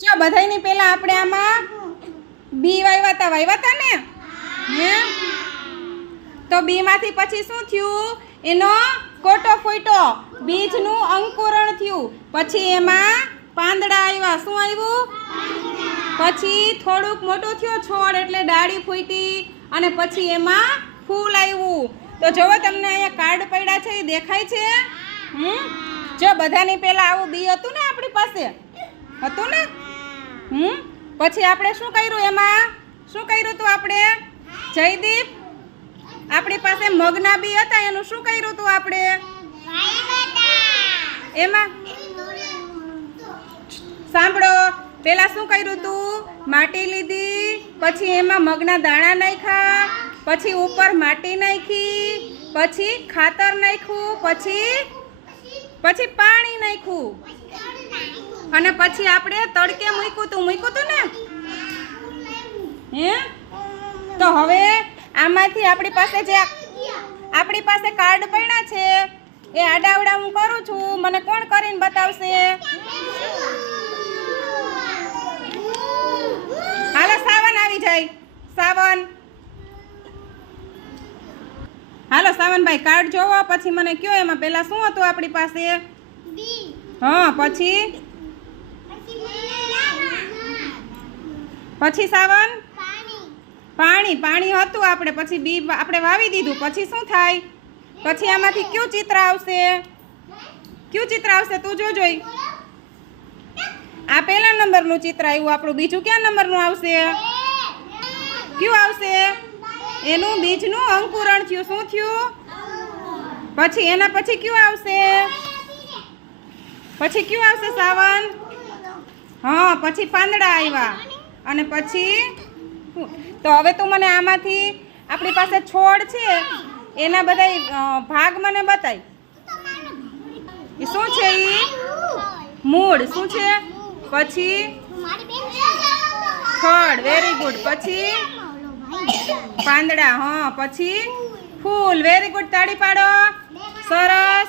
જો, બધાયની પહેલા આપણે આમાં બી વાવ્યા હતા વાવ્યા હતા ને? હે? તો બી માંથી પછી શું થયું? એનો કોટો ફૂટ્યો. બીજનું અંકુરણ થયું. પછી એમાં પાંદડા આવ્યા શું આવ્યું પછી થોડુંક મોટું થયો, છોડ એટલે ડાળી ફૂટી અને પછી એમાં ફૂલ આવ્યું તો જોવો તમને અહીંયા કાર્ડ પડ્યા છે, એ દેખાય છે? હમ? જો, બધાની પહેલા આવું બી હતું ને આપણી પાસે? હતું ને? હમ? પછી આપણે શું કર્યું એમાં? શું કર્યું તું આપણે? જયદીપ? આપણી પાસે મગના બી હતા, એનું શું કર્યું તું આપણે? એમાં? સાંભળો, પેલા શું કર્યું તું? માટી લીધી, પછી એમાં મગના દાણા નાખ્યા, પછી ઉપર માટી નાખી, પછી ખાતર નાખ્યું, પછી? પછી પાણી નાખ્યું. અને પછી આપણે તડકે મૂક્યું તું. મૂક્યું તું ને? હે? તો હવે આમાંથી આપણી પાસે જે આપણી પાસે કાર્ડ પડ્યા છે. એ આડાવડા હું કરું છું. મને કોણ કરીને બતાવશે? હાલો સાવન આવી જાય. સાવન. હાલો સાવનભાઈ કાર્ડ જોવો. પછી મને કયો એમાં પહેલા શું હતું આપણી પાસે? હા પછી? પછી સાવન? પાણી. પાણી હતું આપણે. પછી બી આપણે વાવી દીધું. પછી શું થાય? પછી આમાંથી કયું ચિત્ર આવશે? કયું ચિત્ર આવશે? તું જોજો આ પહેલા નંબરનું ચિત્ર આવ્યું આપણું. બીજું ક્યાં નંબરનું આવશે? કયું આવશે? એનું બીજનું અંકુરણ થયું. શું થયું? પછી એના પછી કયું આવશે? પછી કયું આવશે સાવન? હા, પછી પાંદડા આવ્યા અને પછી તો હવે તું મને આમાંથી આપણી પાસે છોડ છે, એના બધા ભાગ મને બતાય. શું છે એ મૂળ. શું છે? પછી થડ વેરી ગુડ પછી પાંદડા. હા, પછી ફૂલ. વેરી ગુડ તાળી પાડો. સરસ.